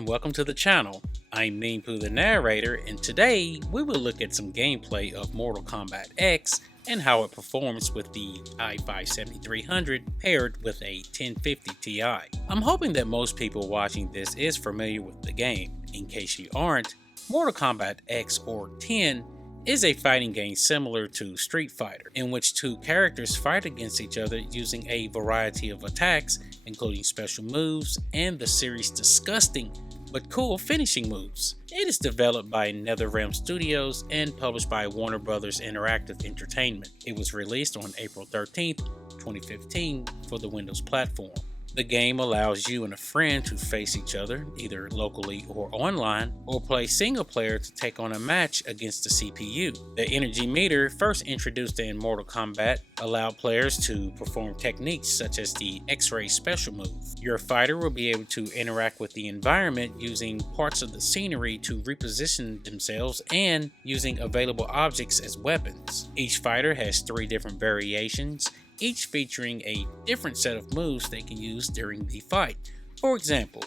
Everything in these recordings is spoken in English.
and welcome to the channel. I'm Meanpoo the narrator, and today we will look at some gameplay of Mortal Kombat X and how it performs with the i5-7300 paired with a 1050 Ti. I'm hoping that most people watching this is familiar with the game. In case you aren't, Mortal Kombat X or 10 is a fighting game similar to Street Fighter, in which two characters fight against each other using a variety of attacks, including special moves and the series' disgusting but cool finishing moves. It is developed by NetherRealm Studios and published by Warner Bros. Interactive Entertainment. It was released on April 13th, 2015 for the Windows platform. The game allows you and a friend to face each other, either locally or online, or play single player to take on a match against the CPU. The energy meter, first introduced in Mortal Kombat, allowed players to perform techniques such as the X-ray special move. Your fighter will be able to interact with the environment using parts of the scenery to reposition themselves and using available objects as weapons. Each fighter has 3 different variations, each featuring a different set of moves they can use during the fight. For example,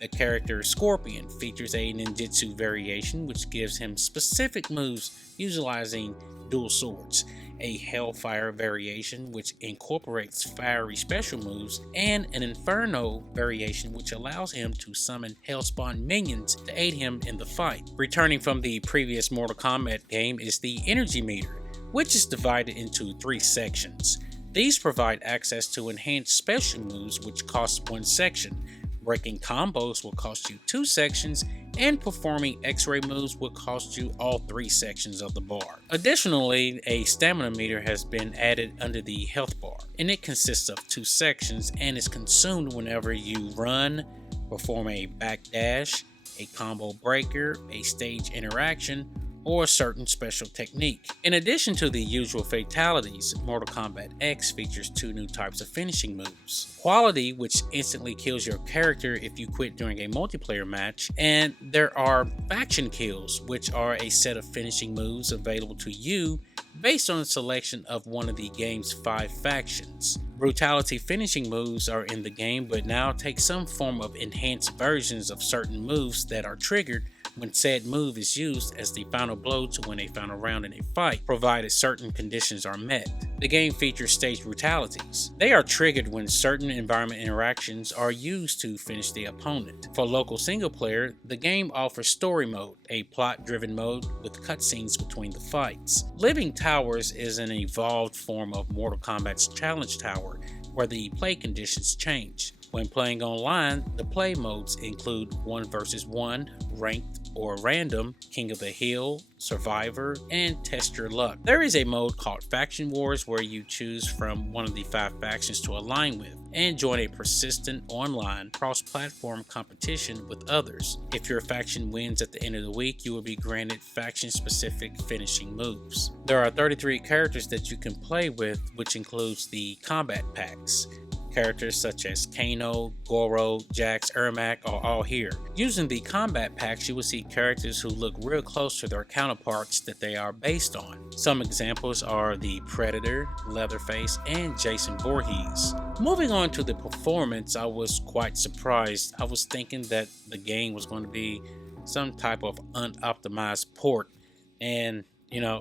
the character Scorpion features a ninjutsu variation which gives him specific moves utilizing dual swords, a Hellfire variation which incorporates fiery special moves, and an Inferno variation which allows him to summon Hellspawn minions to aid him in the fight. Returning from the previous Mortal Kombat game is the energy meter, which is divided into 3 sections. These provide access to enhanced special moves which cost 1 section, breaking combos will cost you 2 sections, and performing X-ray moves will cost you all 3 sections of the bar. Additionally, a stamina meter has been added under the health bar, and it consists of 2 sections and is consumed whenever you run, perform a backdash, a combo breaker, a stage interaction, or a certain special technique. In addition to the usual fatalities, Mortal Kombat X features 2 new types of finishing moves. Quality, which instantly kills your character if you quit during a multiplayer match, and there are faction kills, which are a set of finishing moves available to you based on a selection of one of the game's 5 factions. Brutality finishing moves are in the game, but now take some form of enhanced versions of certain moves that are triggered when said move is used as the final blow to win a final round in a fight, provided certain conditions are met. The game features stage brutalities. They are triggered when certain environment interactions are used to finish the opponent. For local single player, the game offers story mode, a plot-driven mode with cutscenes between the fights. Living Towers is an evolved form of Mortal Kombat's Challenge Tower, where the play conditions change. When playing online, the play modes include 1 vs 1, ranked or random, King of the Hill, Survivor, and Test Your Luck. There is a mode called Faction Wars where you choose from one of the 5 factions to align with and join a persistent online cross-platform competition with others. If your faction wins at the end of the week, you will be granted faction-specific finishing moves. There are 33 characters that you can play with, which includes the combat packs. Characters such as Kano, Goro, Jax, Ermac are all here. Using the combat packs, you will see characters who look real close to their counterparts that they are based on. Some examples are the Predator, Leatherface, and Jason Voorhees. Moving on to the performance, I was quite surprised. I was thinking that the game was going to be some type of unoptimized port, and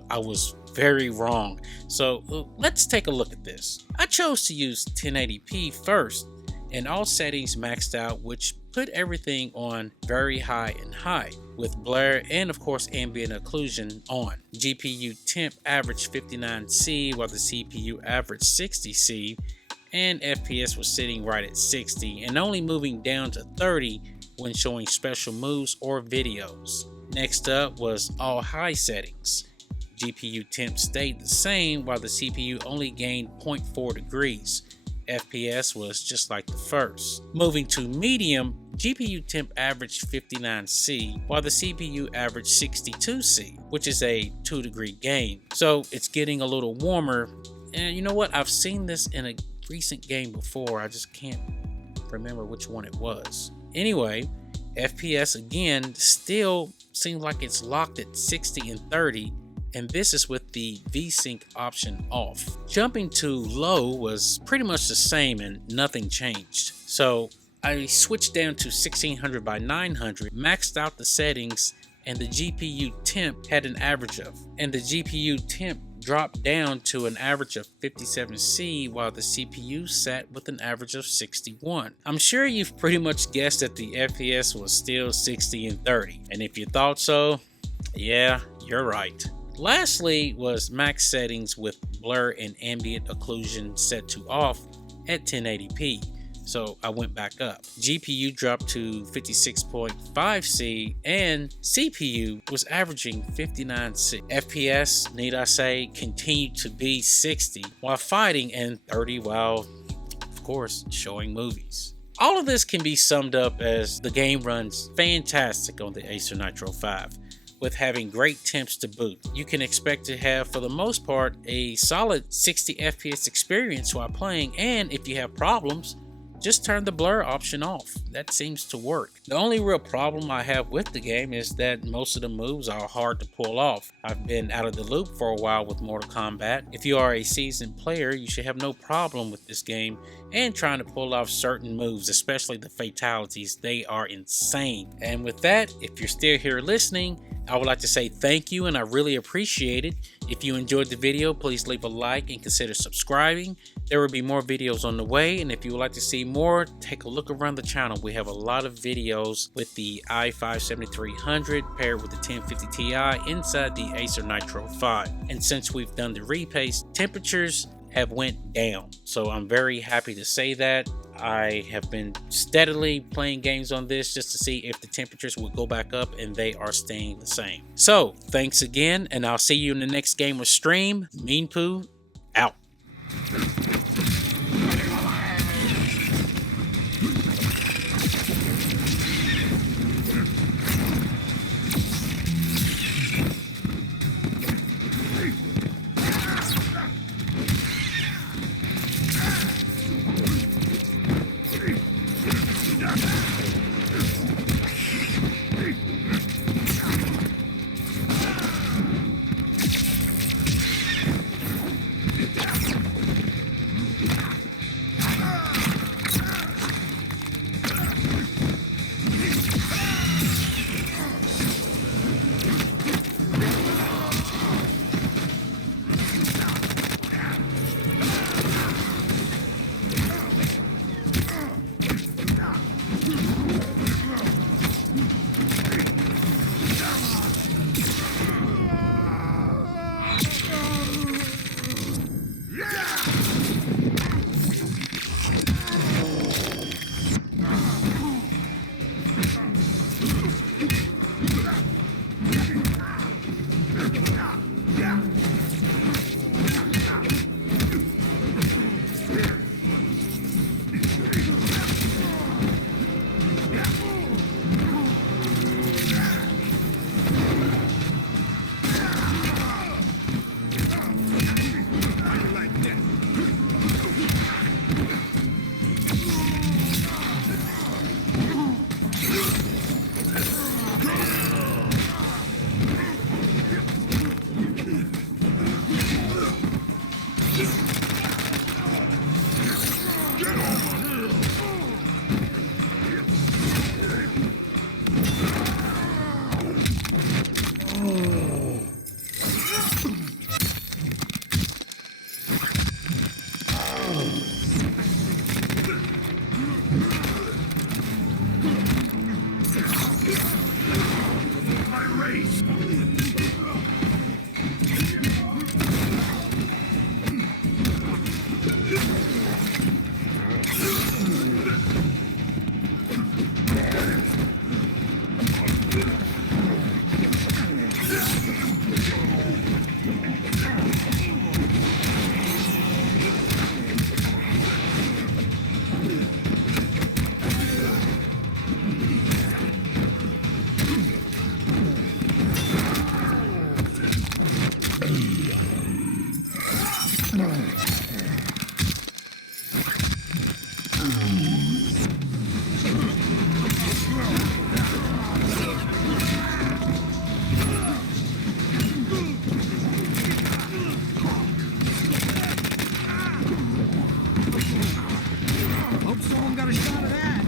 I was very wrong. So let's take a look at this. I chose to use 1080p first, and all settings maxed out, which put everything on very high and high, with blur and of course ambient occlusion on. GPU temp averaged 59C while the CPU averaged 60C, and FPS was sitting right at 60 and only moving down to 30 when showing special moves or videos. Next up was all high settings. GPU temp stayed the same while the CPU only gained 0.4 degrees. FPS was just like the first. Moving to medium, GPU temp averaged 59C while the CPU averaged 62C, which is a 2-degree gain. So it's getting a little warmer, and you know what? I've seen this in a recent game before. I just can't remember which one it was. Anyway, FPS again still seems like it's locked at 60 and 30, and this is with the VSync option off. Jumping to low was pretty much the same and nothing changed. So I switched down to 1600 by 900, maxed out the settings, and the GPU temp had an average of, and the GPU temp dropped down to an average of 57C while the CPU sat with an average of 61. I'm sure you've pretty much guessed that the FPS was still 60 and 30, and if you thought so, yeah, you're right. Lastly was max settings with blur and ambient occlusion set to off at 1080p. So I went back up. GPU dropped to 56.5C and CPU was averaging 59C. FPS, need I say, continued to be 60 while fighting and 30 while, of course, showing movies. All of this can be summed up as the game runs fantastic on the Acer Nitro 5. With having great temps to boot. You can expect to have, for the most part, a solid 60 FPS experience while playing, and if you have problems, just turn the blur option off. That seems to work. The only real problem I have with the game is that most of the moves are hard to pull off. I've been out of the loop for a while with Mortal Kombat. If you are a seasoned player, you should have no problem with this game and trying to pull off certain moves, especially the fatalities. They are insane. And with that, if you're still here listening, I would like to say thank you and I really appreciate it. If you enjoyed the video, please leave a like and consider subscribing. There will be more videos on the way, and if you would like to see more, take a look around the channel. We have a lot of videos with the i5-7300 paired with the 1050 Ti inside the Acer Nitro 5. And since we've done the repaste, temperatures have went down. So I'm very happy to say that. I have been steadily playing games on this just to see if the temperatures will go back up, and they are staying the same. So thanks again, and I'll see you in the next game or stream. Mean Poo out. Hope someone got a shot of that.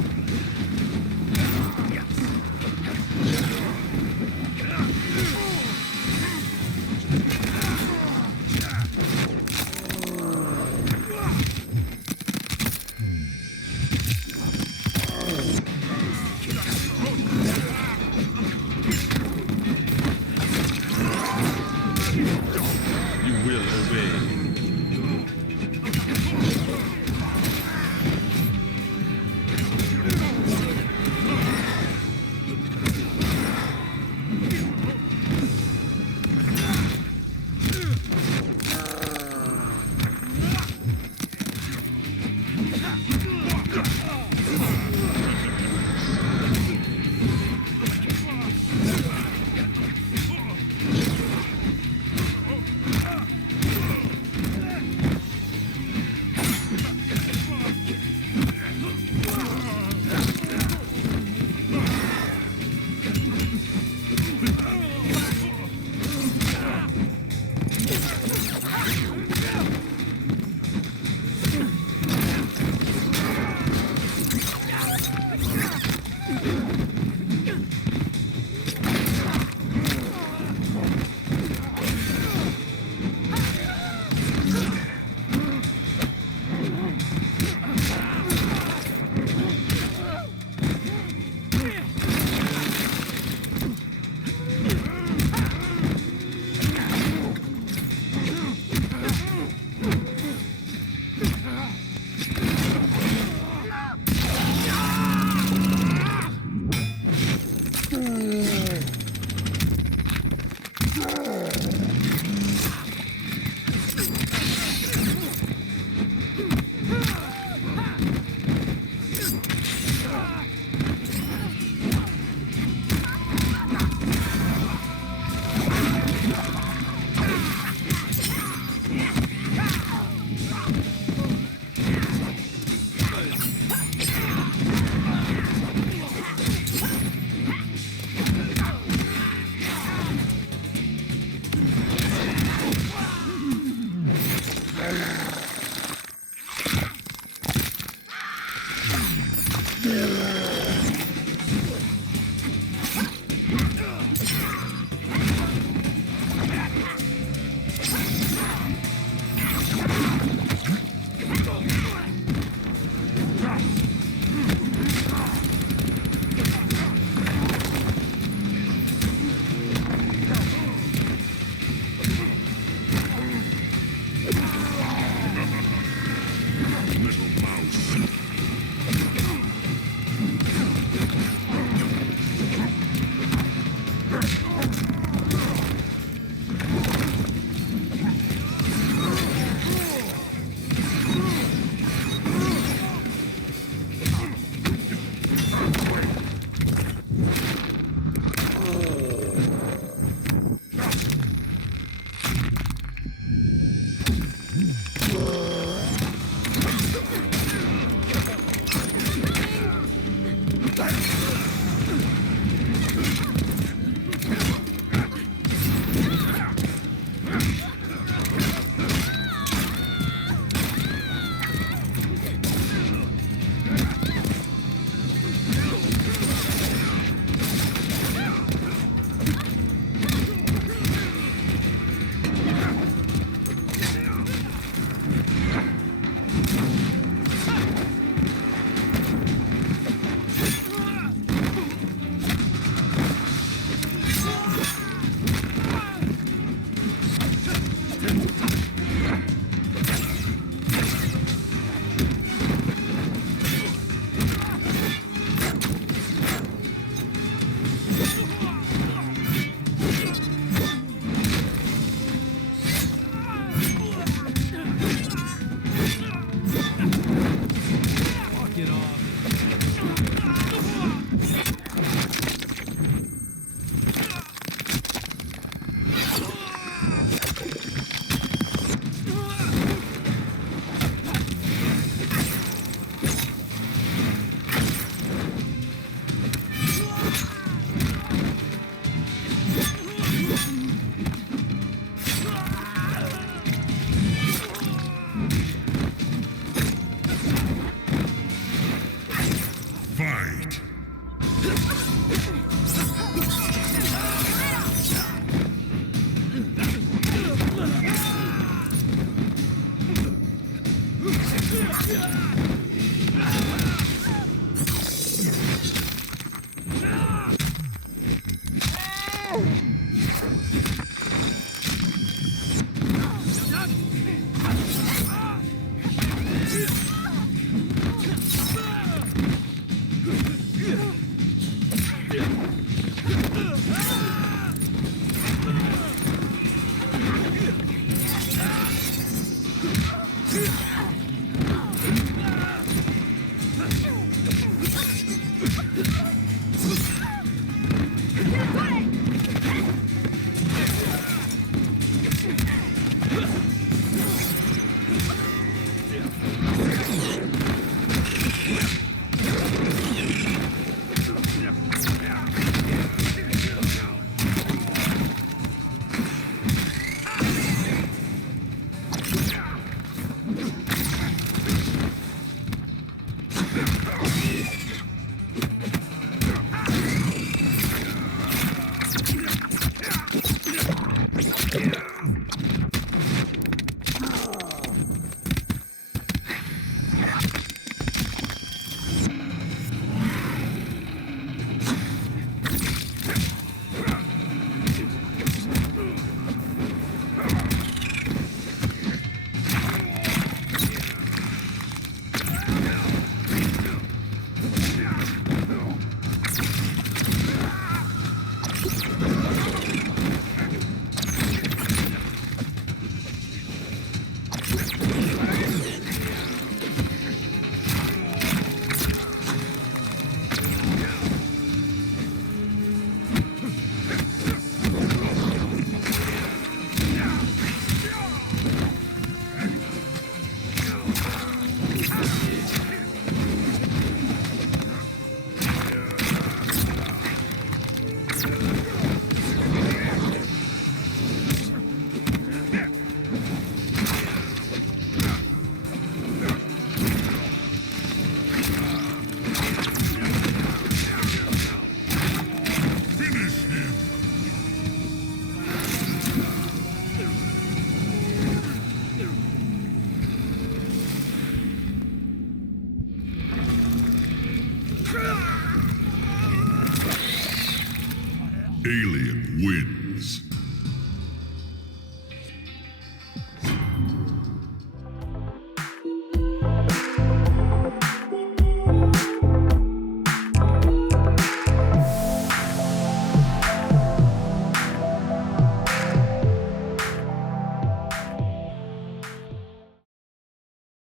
Alien wins.